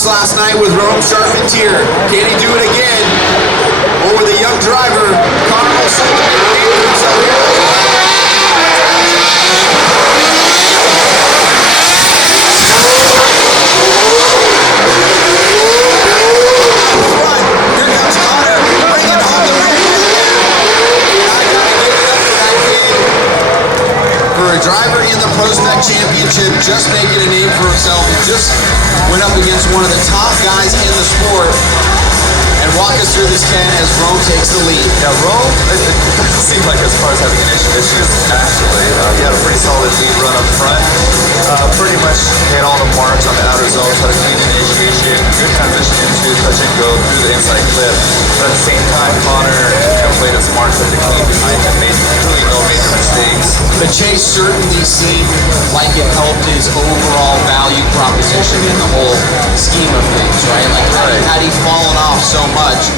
box last night with Rome Charpentier. Can he do it again? Or the young driver, Connor driver in the Prospect Championship, just making a name for himself. He just went up against one of the top guys in the sport. And walk us through this, Ken, as Rome takes the lead. Yeah, Rome, it doesn't seem like as far as having an issues actually. He had a pretty solid lead run up front. Pretty much hit all the marks on the outer zone, had a clean initiation, good transition into touch and go through the inside clip. But at the same time, Connor played it smart, kept it clean behind him, made really no major mistakes. The chase certainly seemed like it helped his overall value proposition in the whole scheme of things, right? Like, had he fallen off so much,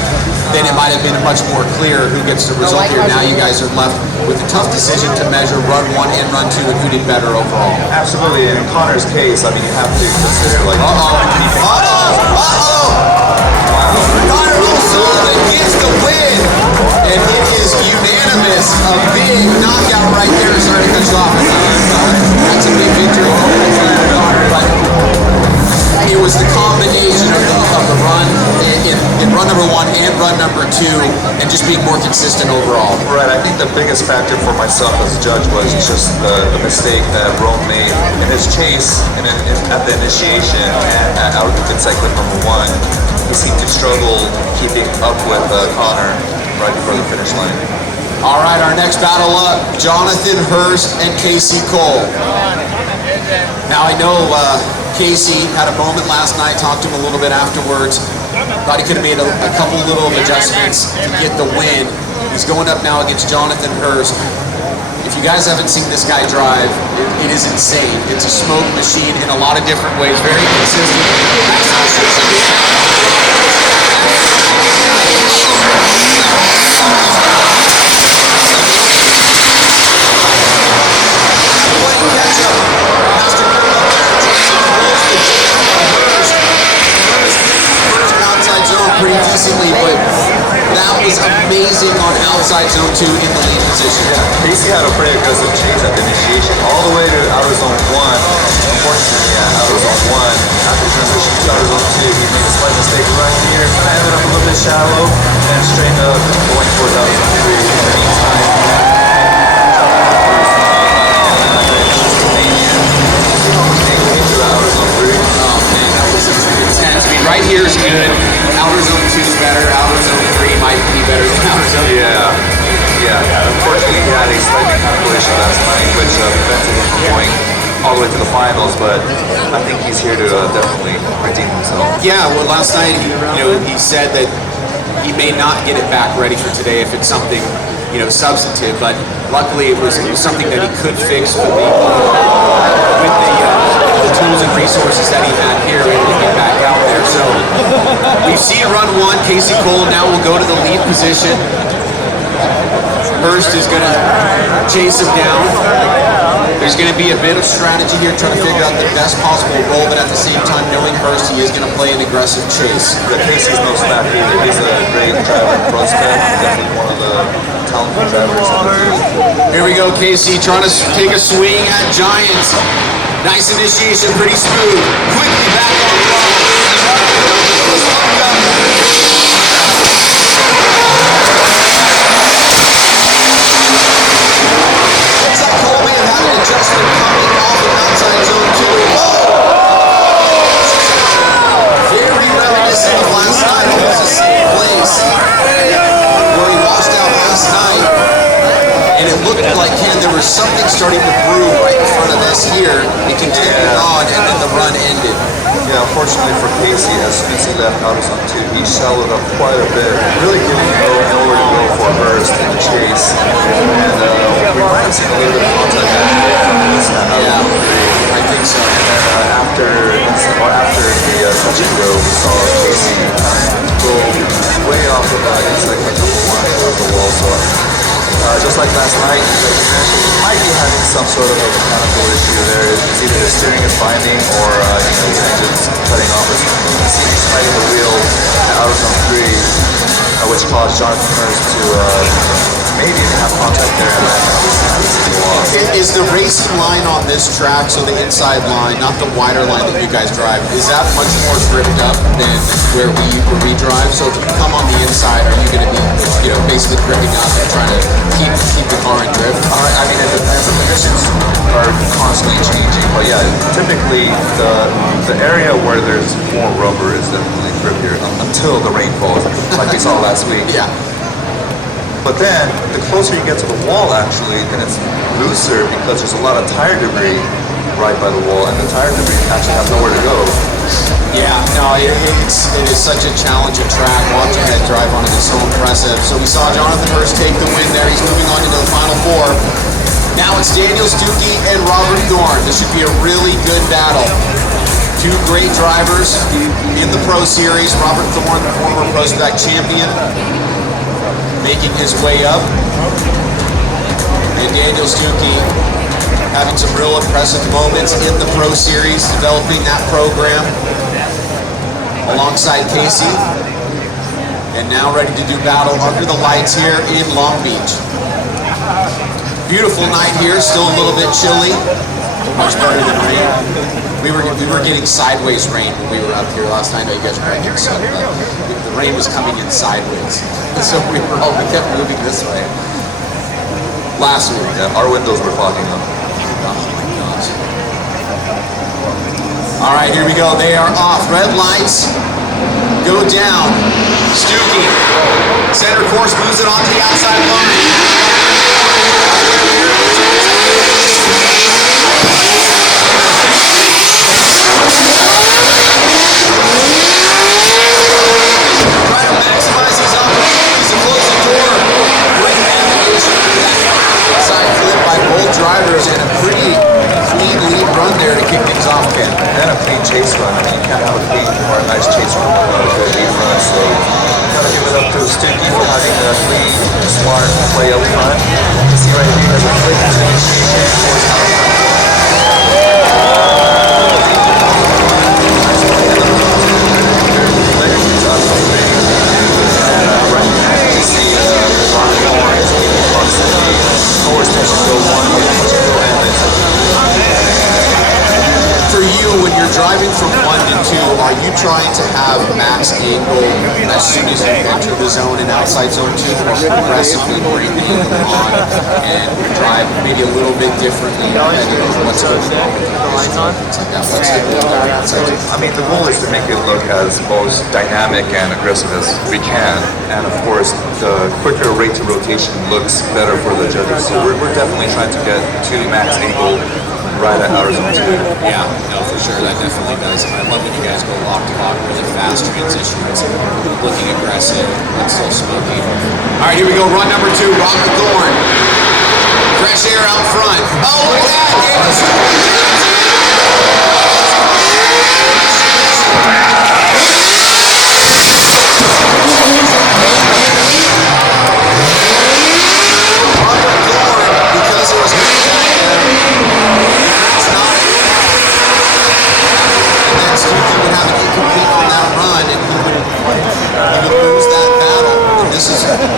then it might have been much more clear who gets the result here. Now you guys are left with a tough decision to measure run 1 and run 2 and who did better overall. Absolutely, and in Connor's case, I mean, you have to consider, like... Connor O'Sullivan gets the win, and it is unanimous. A big knockout right there. Sorry to cut you off. That's a big victory for Connor, but it was the combination of the run in run number 1 and run number 2, and just being more consistent overall. Right, I think the biggest factor for myself as a judge was just the mistake that Rome made in his chase and at the initiation and out of inside clip number 1. He seemed to struggle keeping up with Connor right before the finish line. All right, our next battle up, Jonathan Hurst and Casey Cole. Now I know Casey had a moment last night, talked to him a little bit afterwards. Thought he could have made a couple little adjustments to get the win. He's going up now against Jonathan Hurst. If you guys haven't seen this guy drive, it is insane. It's a smoke machine in a lot of different ways, very consistent. Pretty decently, but that was amazing on outside zone 2 in the lead position. Yeah, Casey had a pretty aggressive chase at the initiation, all the way to outer zone 1. Unfortunately, outer zone 1, after transition to outer zone 2, he made a slight mistake right here, kind of ended up a little bit shallow, and straight up going towards outer zone 3. In the meantime, into the outer zone 3. Oh man, that was intense. I mean, right here is good. Outer zone 2 is better. Outer zone 3 might be better than outer zone 2. Yeah. Unfortunately, he had a slight calculation last night, which prevented him from going all the way to the finals. But I think he's here to definitely redeem himself. Yeah. Well, last night he said that he may not get it back ready for today if it's something substantive. But luckily, it was something that he could fix with the tools and resources that he had here to get back out there. So we've seen run 1, Casey Cole now will go to the lead position. Hurst is going to chase him down. There's going to be a bit of strategy here, trying to figure out the best possible role, but at the same time, knowing Hurst, he is going to play an aggressive chase. Casey's no smack here. He's a great driver in Prospect, definitely one of the talented drivers on the field. Here we go, Casey, trying to take a swing at Giants. Nice initiation, pretty smooth. Quickly back on the wall. Looks like Cole may have had an adjustment coming off of outside zone 2. Very reminiscent of last night, almost the same place where he washed out last night. And it looked like, Ken, there was something starting to brew right in front of us here. It continued on, and then the run ended. Yeah, unfortunately for Casey, as soon as he left outer zone 2, he shallowed up quite a bit, really giving nowhere to go for Hurst in the chase. And we might have seen a little bit of contact actually from this. Yeah, I think so. And then after the touch and go, we saw Casey go way off of inside like number 1 towards the wall. So just like last night, he might be having some sort of a mechanical issue there. It's either the steering is binding or his engine's cutting off or something. which caused Jonathan Hurst to maybe even have contact there and then go off. Is the racing line on this track, so the inside line, not the wider line that you guys drive, is that much more gripped up than where we drive? So if you come on the inside, are you going to be, basically gripping up and trying to keep the car in drift? I mean, it depends. The conditions are constantly changing, but yeah, typically the area where there's more rubber is definitely grippier until the rain falls, like we saw last week. Yeah. But then, the closer you get to the wall, actually, then it's looser because there's a lot of tire debris right by the wall, and the tire debris actually has nowhere to go. Yeah, no, it is such a challenging track. Watching that drive on it is so impressive. So we saw Jonathan Hurst take the win there. He's moving on into the final four. Now it's Daniel Stuckey and Robert Thorne. This should be a really good battle. Two great drivers in the Pro Series. Robert Thorne, the former Pro Spec champion, making his way up. And Daniel Stuckey having some real impressive moments in the Pro Series, developing that program alongside Casey. And now ready to do battle under the lights here in Long Beach. Beautiful night here, still a little bit chilly. Much better than rain. We were getting sideways rain when we were up here last night. I know you guys were getting sun. The rain was coming in sideways, so we kept moving this way. Last week, our windows were fogging up. Oh my gosh! All right, here we go. They are off. Red lights go down. Stuckey, center course, moves it onto the outside line. Drivers in a pretty clean lead run there to kick things off, Ken. And a clean chase run. I mean, you can't have a clean or a nice chase run without a good lead run. So, gotta give it up to Stuckey for having a clean, smart play up front. You see right here, there's a quick initiation. For you, when you're driving from 1 to 2, are you trying to have max angle as soon as you enter the zone and outside zone 2, or progressively bring the angle on and drive maybe a little bit differently depending on what's going on with the lights on? Things like that. What's the goal there? I mean, the goal is to make it look as most dynamic and aggressive as we can. And of course, the quicker rate to rotation looks better for the judges. So we're definitely trying to get to max angle right at our zone 2. Yeah, no, for sure, that definitely does. I love when you guys go lock to lock, really fast transitions, looking aggressive, and still smoky. All right, here we go, run number 2, Robert Thorne. Fresh air out front. Oh, look at that!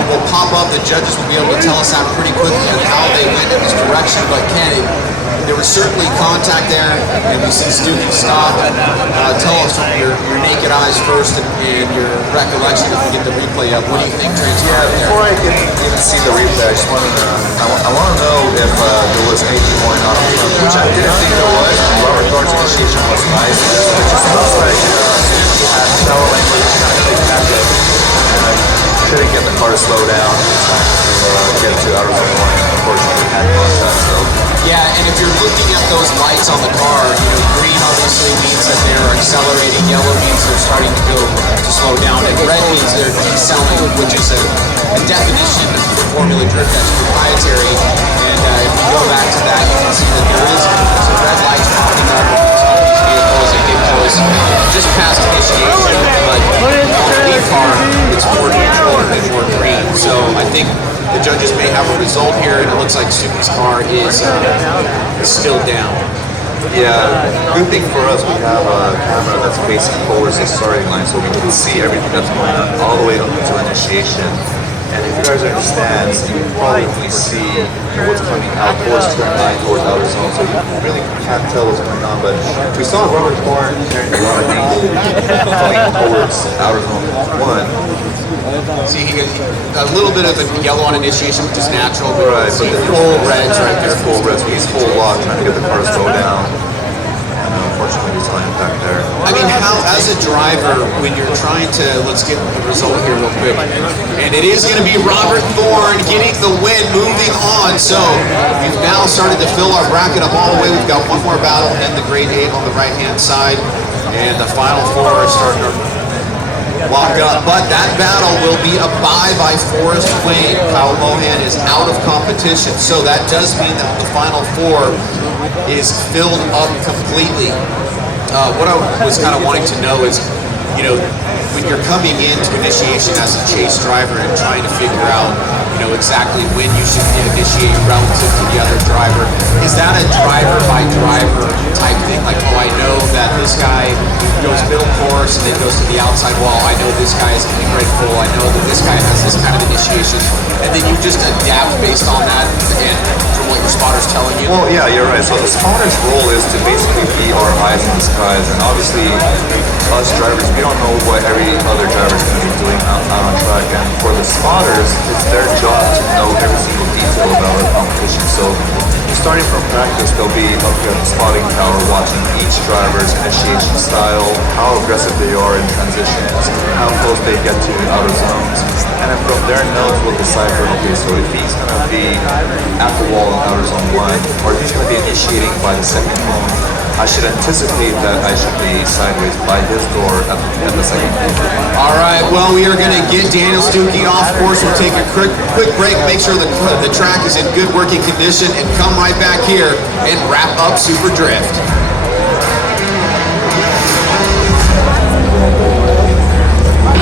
Will pop up. The judges will be able to tell us that pretty quickly on how they went in this direction. But Ken, there was certainly contact there, and we see Stuckey stop. Tell us from your naked eyes first and your recollection if we get the replay up. What do you think transpired there? Before I even see the replay, I just wanted to I want to know if there was anything going on up front, which I didn't think there was. Robert Thorne's initiation was nice. It just looks like he had shallow language, kind of quick back up. Couldn't get the car to slow down in time to get to outer zone 1. Unfortunately, had contact. So. Yeah, and if you're looking at those lights on the car, green obviously means that they're accelerating, yellow means they're starting to slow down, and red means they're decelerating, which is a definition of Formula Drift that's proprietary. And if we go back to that, you can see that there is some red lights popping up on these vehicles. It gives us just past initiation, but on the lead car, it's more neutral and more green. So I think the judges may have a result here, and it looks like Stuckey's car is still down. Yeah, good thing for us, we have a camera that's facing towards the starting line, so we can see everything that's going on all the way up to initiation. And if you guys are in the stands, you can probably see what's coming out towards turn 9, towards outer zone, so you really can't tell what's going on. But we saw Robert Thorne carrying a lot of angle coming towards outer zone 1. See, a little bit of a yellow on initiation, which is natural, but Right, see but full reds right there. Full reds, he's full lock trying to get the car to slow down. And unfortunately, we saw impact there. I mean, how, as a driver, when you're trying to, let's get the result here real quick, and it is going to be Robert Thorne getting the win, moving on. So we've now started to fill our bracket up all the way. We've got one more battle and the grade 8 on the right-hand side, and the final 4 are starting to lock up. But that battle will be a bye by Forrest Wayne. Kyle Mohan is out of competition, so that does mean that the final 4 is filled up completely. What I was kind of wanting to know is, you know, when you're coming into initiation as a chase driver and trying to figure out, you know, exactly when you should initiate relative to the other driver, is that a driver by driver type thing? Like, oh, I know that this guy goes middle course and then goes to the outside wall. I know this guy is getting red full. I know that this guy has this kind of initiation, and then you just adapt based on that and from what your spotter's telling you. Well, yeah, you're right. So the spotter's role is to basically be our eyes in the skies, and obviously us drivers, we don't know what every other driver is going to be doing out on track, and for the spotters, it's their job to know every single detail about our competition. So starting from practice, they'll be up here at the spotting tower watching each driver's initiation style, how aggressive they are in transitions, how close they get to outer zones, and then from their notes we'll decipher, okay, so if he's going to be at the wall in outer zone 1, or if he's going to be initiating by the second cone, I should anticipate that I should be sideways by his door at the second cone. All right, well, we are going to get Daniel Stuckey off course. We'll take a quick break, make sure the track is in good working condition, and come right back here and wrap up Super Drift.